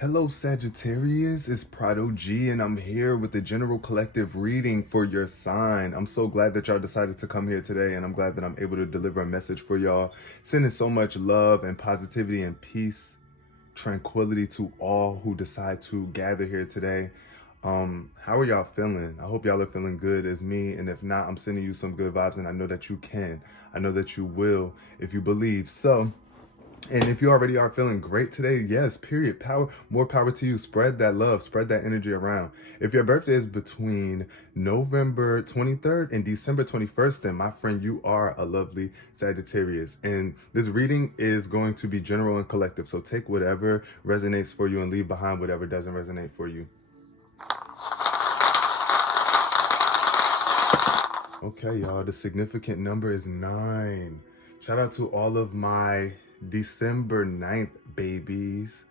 Hello Sagittarius, it's Prado G and I'm here with the general collective reading for your sign. I'm so glad that y'all decided to come here today, and I'm glad that I'm able to deliver a message for y'all. Sending so much love and positivity and peace, tranquility to all who decide to gather here today. How are y'all feeling? I hope y'all are feeling good as me, and if not, I'm sending you some good vibes, and I know that you can. I know that you will if you believe. And if you already are feeling great today, yes, period. Power, more power to you. Spread that love, spread that energy around. If your birthday is between November 23rd and December 21st, then my friend, you are a lovely Sagittarius. And this reading is going to be general and collective. So take whatever resonates for you and leave behind whatever doesn't resonate for you. Okay, y'all, the significant number is 9. Shout out to all of my December 9th babies.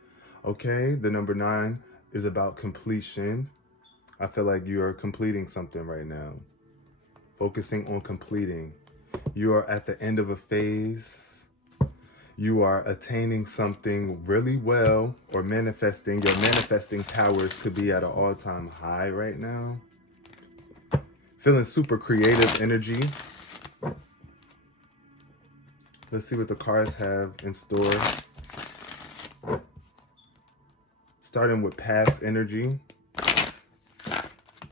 Okay, the number 9 is about completion. I feel like you are completing something right now. Focusing on completing. You are at the end of a phase. You are attaining something really well, or manifesting. Your manifesting powers could be at an all-time high right now. Feeling super creative energy. Let's see what the cards have in store. Starting with past energy.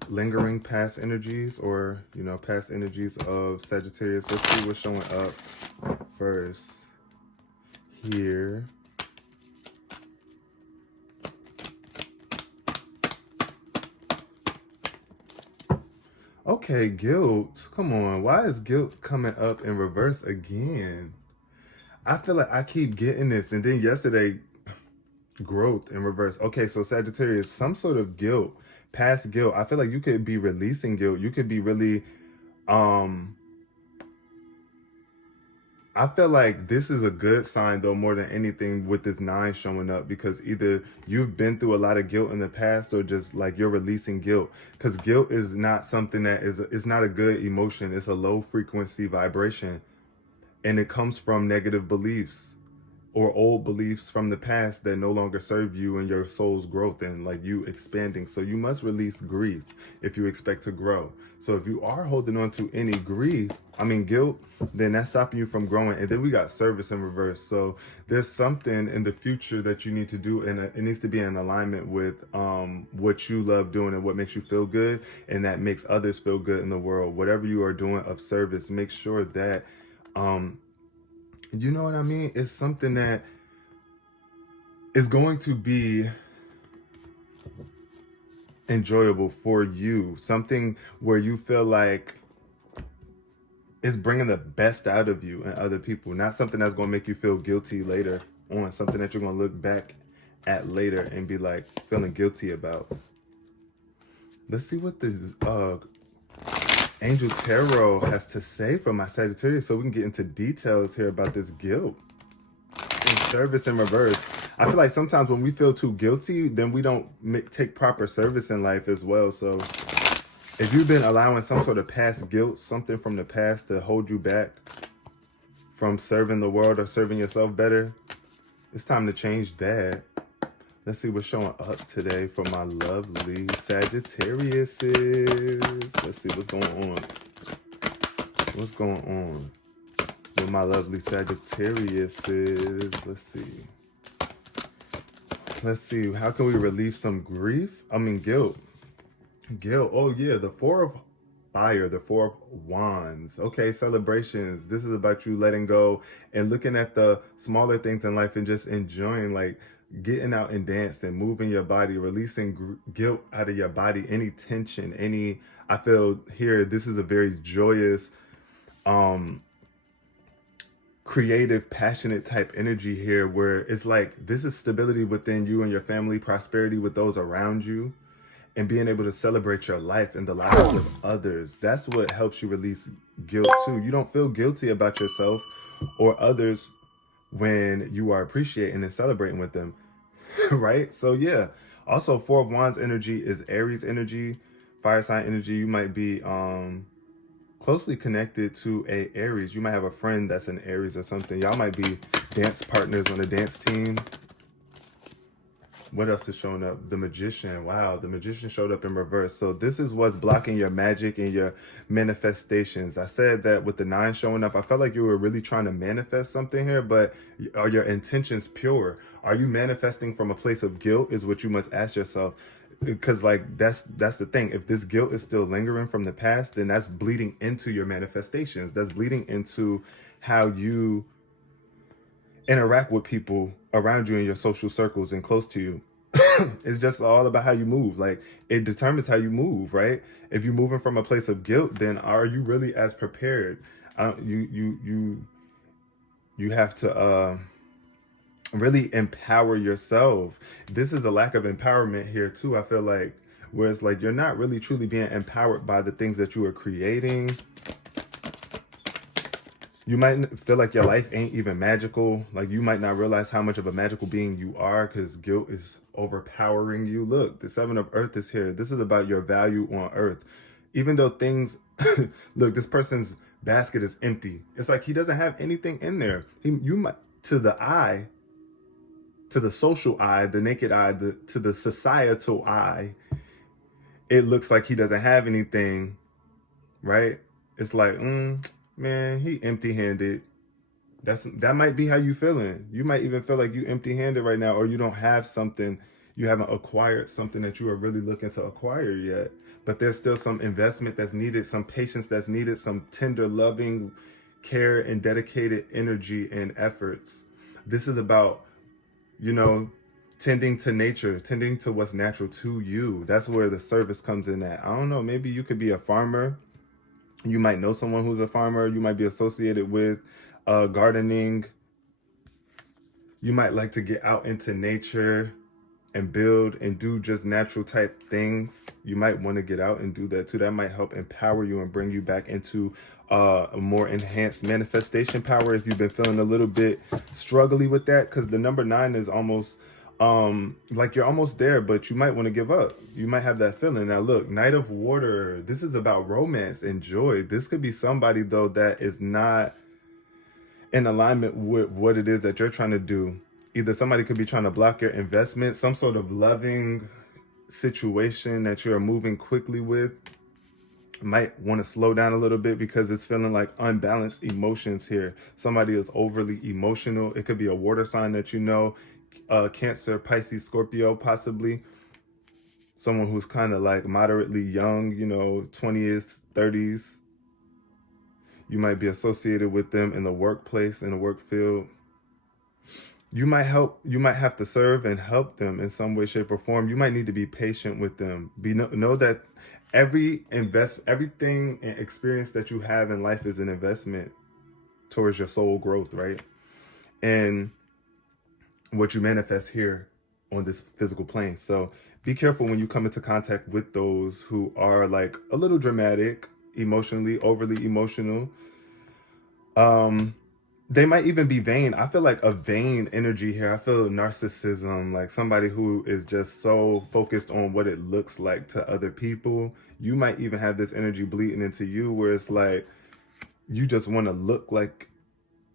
Lingering past energies, or, past energies of Sagittarius. Let's see what's showing up first. Here. Okay, guilt. Come on. Why is guilt coming up in reverse again? I feel like I keep getting this. And then yesterday, growth in reverse. Okay, so Sagittarius, some sort of guilt, past guilt. I feel like you could be releasing guilt. You could be really, I feel like this is a good sign, though, more than anything, with this 9 showing up, because either you've been through a lot of guilt in the past, or just like you're releasing guilt, because guilt is not something that it's not a good emotion. It's a low frequency vibration, and it comes from negative beliefs or old beliefs from the past that no longer serve you and your soul's growth and like you expanding. So you must release grief if you expect to grow. So if you are holding on to any guilt, then that's stopping you from growing. And then we got service in reverse. So there's something in the future that you need to do, and it needs to be in alignment with what you love doing and what makes you feel good, and that makes others feel good in the world. Whatever you are doing of service, make sure that you know what I mean? It's something that is going to be enjoyable for you. Something where you feel like it's bringing the best out of you and other people. Not something that's going to make you feel guilty later on. Something that you're going to look back at later and be like feeling guilty about. Let's see what this Angel Tarot has to say for my Sagittarius, so we can get into details here about this guilt and service in reverse. I feel like sometimes when we feel too guilty, then we don't take proper service in life as well. So if you've been allowing some sort of past guilt, something from the past, to hold you back from serving the world or serving yourself better, it's time to change that. Let's see what's showing up today for my lovely Sagittariuses. Let's see what's going on. What's going on with my lovely Sagittariuses? Let's see. Let's see. How can we relieve some grief? Guilt. Guilt. Oh, yeah. The 4 of Fire, the 4 of Wands. Okay, celebrations. This is about you letting go and looking at the smaller things in life and just enjoying, like, getting out and dancing, moving your body, releasing guilt out of your body, any tension, I feel here, this is a very joyous, creative, passionate type energy here, where it's like, this is stability within you and your family, prosperity with those around you, and being able to celebrate your life and the lives of others. That's what helps you release guilt too. You don't feel guilty about yourself or others when you are appreciating and celebrating with them, right? So yeah, also 4 of Wands energy is Aries energy, fire sign energy. You might be closely connected to a Aries. You might have a friend that's an Aries or something. Y'all might be dance partners on a dance team. What else is showing up? The Magician. Wow, the Magician showed up in reverse. So this is what's blocking your magic and your manifestations. I said that with the 9 showing up, I felt like you were really trying to manifest something here, but are your intentions pure? Are you manifesting from a place of guilt is what you must ask yourself. Because like that's the thing. If this guilt is still lingering from the past, then that's bleeding into your manifestations. That's bleeding into how you interact with people around you in your social circles and close to you. It's just all about how you move. Like, it determines how you move, right? If you're moving from a place of guilt, then are you really as prepared? You have to really empower yourself. This is a lack of empowerment here too. I feel like, where it's like you're not really truly being empowered by the things that you are creating. You might feel like your life ain't even magical. Like, you might not realize how much of a magical being you are because guilt is overpowering you. Look, the 7 of Earth is here. This is about your value on Earth. Even though things, look, this person's basket is empty. It's like he doesn't have anything in there. You might, to the eye, to the social eye, the naked eye, to the societal eye, it looks like he doesn't have anything, right? It's like, man, he empty-handed. That might be how you feeling. You might even feel like you empty-handed right now, or you don't have something, you haven't acquired something that you are really looking to acquire yet. But there's still some investment that's needed, some patience that's needed, some tender, loving care and dedicated energy and efforts. This is about, you know, tending to nature, tending to what's natural to you. That's where the service comes in at. I don't know, maybe you could be a farmer. You might know someone who's a farmer. You might be associated with gardening. You might like to get out into nature and build and do just natural type things. You might want to get out and do that too. That might help empower you and bring you back into a more enhanced manifestation power if you've been feeling a little bit struggly with that, because the number 9 is almost like you're almost there, but you might want to give up. You might have that feeling. Now look, Knight of Water, this is about romance and joy. This could be somebody though that is not in alignment with what it is that you're trying to do. Either somebody could be trying to block your investment, some sort of loving situation that you're moving quickly with. Might want to slow down a little bit because it's feeling like unbalanced emotions here. Somebody is overly emotional. It could be a water sign that you know, Cancer, Pisces, Scorpio, possibly. Someone who's kind of like moderately young, you know, 20s, 30s. You might be associated with them in the workplace, in the work field. You might have to serve and help them in some way, shape, or form. You might need to be patient with them. Know that everything and experience that you have in life is an investment towards your soul growth, right? And what you manifest here on this physical plane. So be careful when you come into contact with those who are like a little dramatic, emotionally, overly emotional. They might even be vain. I feel like a vain energy here. I feel narcissism, like somebody who is just so focused on what it looks like to other people. You might even have this energy bleeding into you where it's like you just want to look like,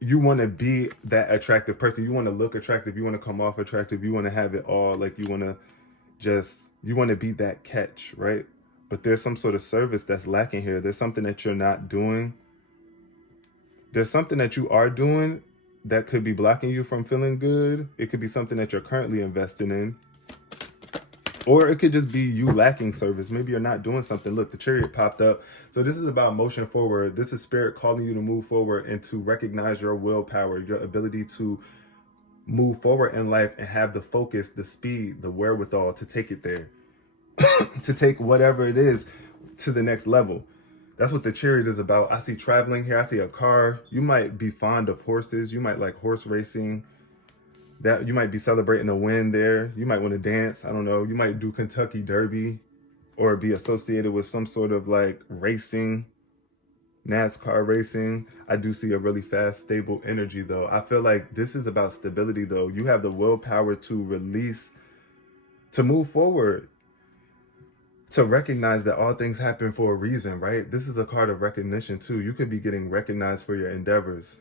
you want to be that attractive person. You want to look attractive. You want to come off attractive. You want to have it all. Like you want to be that catch, right? But there's some sort of service that's lacking here. There's something that you're not doing. There's something that you are doing that could be blocking you from feeling good. It could be something that you're currently investing in. Or it could just be you lacking service. Maybe you're not doing something. Look, the Chariot popped up. So this is about motion forward. This is spirit calling you to move forward and to recognize your willpower, your ability to move forward in life and have the focus, the speed, the wherewithal to take it there. To take whatever it is to the next level. That's what the Chariot is about. I see traveling here. I see a car. You might be fond of horses. You might like horse racing. That you might be celebrating a win there. You might want to dance. I don't know. You might do Kentucky Derby or be associated with some sort of like racing, NASCAR racing. I do see a really fast, stable energy though. I feel like this is about stability though. You have the willpower to release, to move forward, to recognize that all things happen for a reason, right? This is a card of recognition too. You could be getting recognized for your endeavors.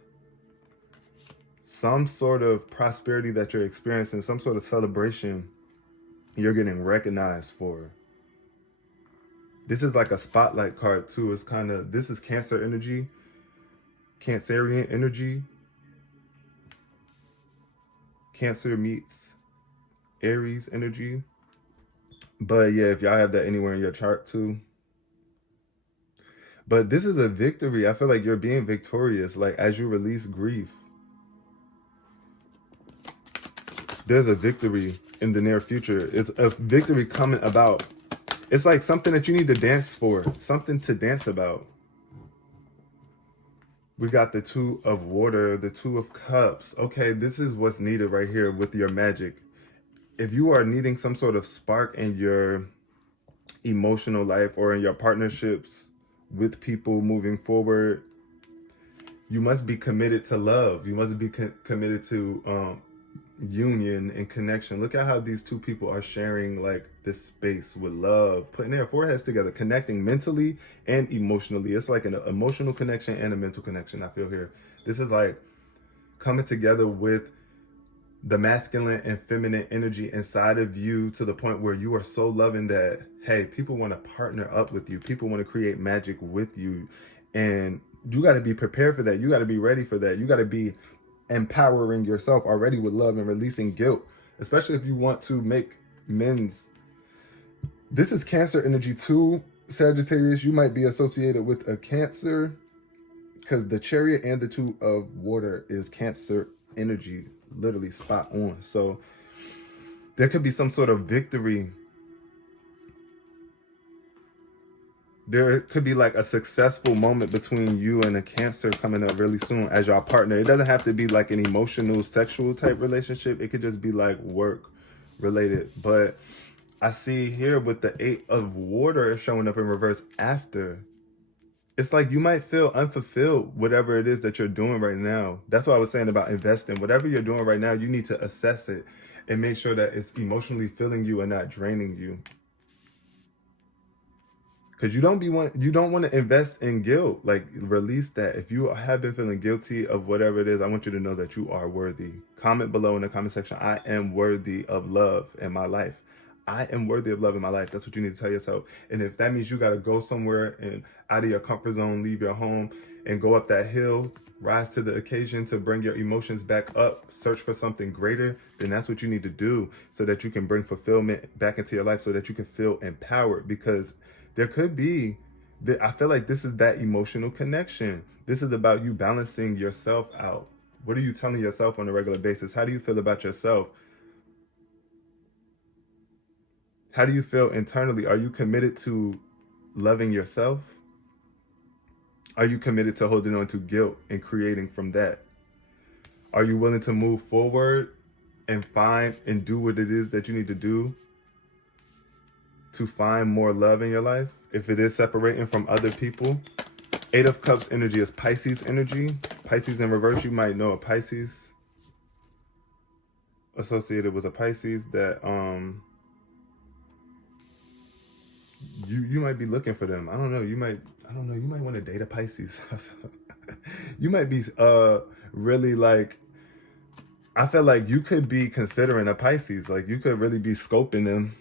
Some sort of prosperity that you're experiencing, some sort of celebration. you're getting recognized for. This is like a spotlight card too. It's kind of, this is Cancer energy, Cancerian energy. Cancer meets Aries energy. But yeah, if y'all have that anywhere in your chart too. But this is a victory. I feel like you're being victorious. Like as you release grief, there's a victory in the near future. It's a victory coming about. It's like something that you need to dance for, something to dance about. We got the Two of Water, the Two of Cups. Okay, this is what's needed right here with your magic. If you are needing some sort of spark in your emotional life or in your partnerships with people moving forward, you must be committed to love. You must be committed to union and connection. Look at how these two people are sharing like this space with love, putting their foreheads together, connecting mentally and emotionally. It's like an emotional connection and a mental connection I feel here. This is like coming together with the masculine and feminine energy inside of you to the point where you are so loving that, hey, people want to partner up with you. People want to create magic with you. And you got to be prepared for that. You got to be ready for that. You got to be empowering yourself already with love and releasing guilt, especially if you want to make amends. This is Cancer energy too, Sagittarius. You might be associated with a Cancer because the Chariot and the Two of Water is Cancer energy, literally spot on. So there could be some sort of victory. There could be like a successful moment between you and a Cancer coming up really soon as y'all partner. It doesn't have to be like an emotional, sexual type relationship. It could just be like work related. But I see here with the Eight of Water showing up in reverse after. It's like you might feel unfulfilled, whatever it is that you're doing right now. That's what I was saying about investing. Whatever you're doing right now, you need to assess it and make sure that it's emotionally filling you and not draining you. Because you don't want to invest in guilt. Like, release that. If you have been feeling guilty of whatever it is, I want you to know that you are worthy. Comment below in the comment section. I am worthy of love in my life. I am worthy of love in my life. That's what you need to tell yourself. And if that means you got to go somewhere and out of your comfort zone, leave your home and go up that hill, rise to the occasion to bring your emotions back up, search for something greater, then that's what you need to do so that you can bring fulfillment back into your life, so that you can feel empowered. Because there could be, I feel like this is that emotional connection. This is about you balancing yourself out. What are you telling yourself on a regular basis? How do you feel about yourself? How do you feel internally? Are you committed to loving yourself? Are you committed to holding on to guilt and creating from that? Are you willing to move forward and find and do what it is that you need to do to find more love in your life? If it is separating from other people. Eight of Cups energy is Pisces energy. Pisces in reverse, you might know a Pisces associated with a Pisces that you might be looking for them. I don't know, you might want to date a Pisces. You might be really like, I feel like you could be considering a Pisces. Like you could really be scoping them,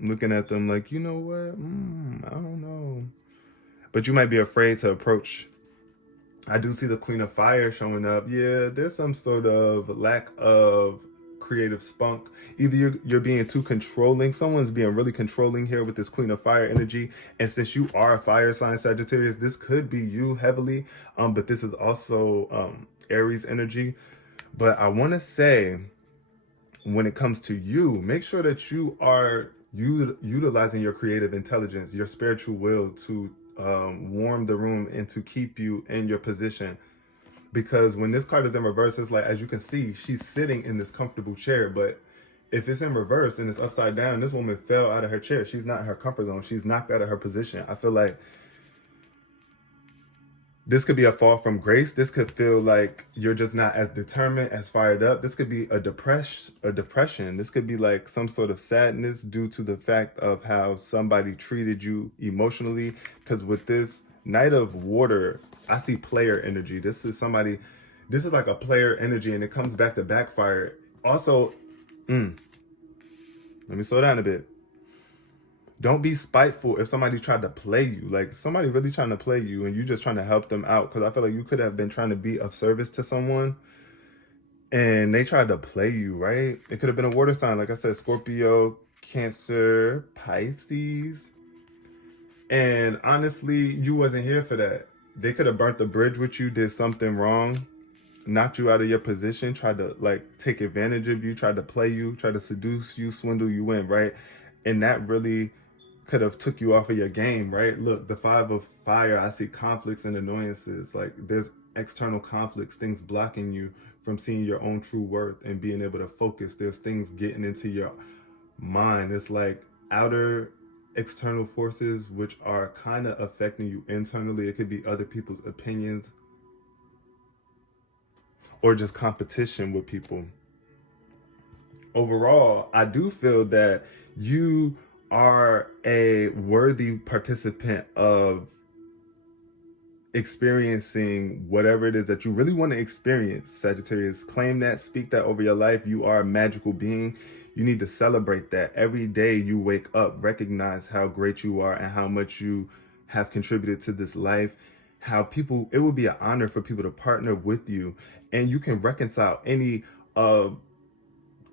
looking at them like, you know what, I don't know. But you might be afraid to approach. I do see the Queen of Fire showing up. Yeah, there's some sort of lack of creative spunk. Either you're being too controlling. Someone's being really controlling here with this Queen of Fire energy. And since you are a fire sign, Sagittarius, this could be you heavily. But this is also Aries energy. But I want to say, when it comes to you, make sure that you are utilizing your creative intelligence, your spiritual will to warm the room and to keep you in your position. Because when this card is in reverse, it's like, as you can see, she's sitting in this comfortable chair. But if it's in reverse and it's upside down, this woman fell out of her chair. She's not in her comfort zone. She's knocked out of her position. I feel like this could be a fall from grace. This could feel like you're just not as determined, as fired up. This could be a depression. This could be like some sort of sadness due to the fact of how somebody treated you emotionally. Because with this Knight of Water, I see player energy. This is like a player energy, and it comes back to backfire. Also, Let me slow down a bit. Don't be spiteful if somebody tried to play you. Like, somebody really trying to play you and you just trying to help them out. Because I feel like you could have been trying to be of service to someone and they tried to play you, right? It could have been a water sign. Like I said, Scorpio, Cancer, Pisces. And honestly, you wasn't here for that. They could have burnt the bridge with you, did something wrong, knocked you out of your position, tried to like take advantage of you, tried to play you, tried to seduce you, swindle you in, right? And that really could have took you off of your game, right? Look, the 5 of fire, I see conflicts and annoyances. Like, there's external conflicts, things blocking you from seeing your own true worth and being able to focus. There's things getting into your mind. It's like outer external forces which are kind of affecting you internally. It could be other people's opinions or just competition with people. Overall, I do feel that you are a worthy participant of experiencing whatever it is that you really want to experience. Sagittarius, claim that, speak that over your life. You are a magical being. You need to celebrate that. Every day you wake up, recognize how great you are and how much you have contributed to this life. How people, it would be an honor for people to partner with you, and you can reconcile any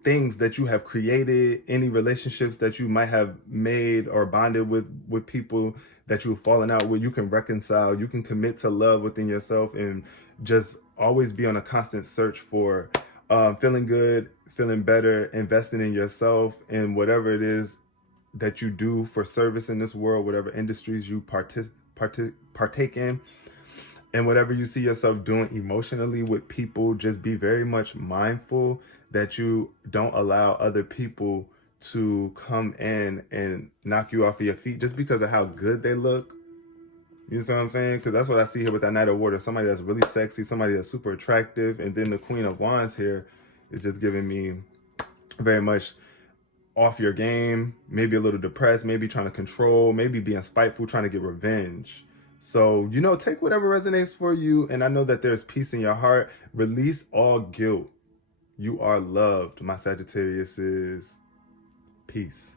things that you have created, any relationships that you might have made or bonded with people that you've fallen out with. You can reconcile, you can commit to love within yourself, and just always be on a constant search for feeling good, feeling better, investing in yourself, and whatever it is that you do for service in this world, whatever industries you partake in. And whatever you see yourself doing emotionally with people, just be very much mindful that you don't allow other people to come in and knock you off of your feet just because of how good they look. You know what I'm saying? Because that's what I see here with that Knight of Water. Somebody that's really sexy, somebody that's super attractive. And then the Queen of Wands here is just giving me very much off your game, maybe a little depressed, maybe trying to control, maybe being spiteful, trying to get revenge. So, you know, take whatever resonates for you. And I know that there's peace in your heart. Release all guilt. You are loved, my Sagittarius is. Peace.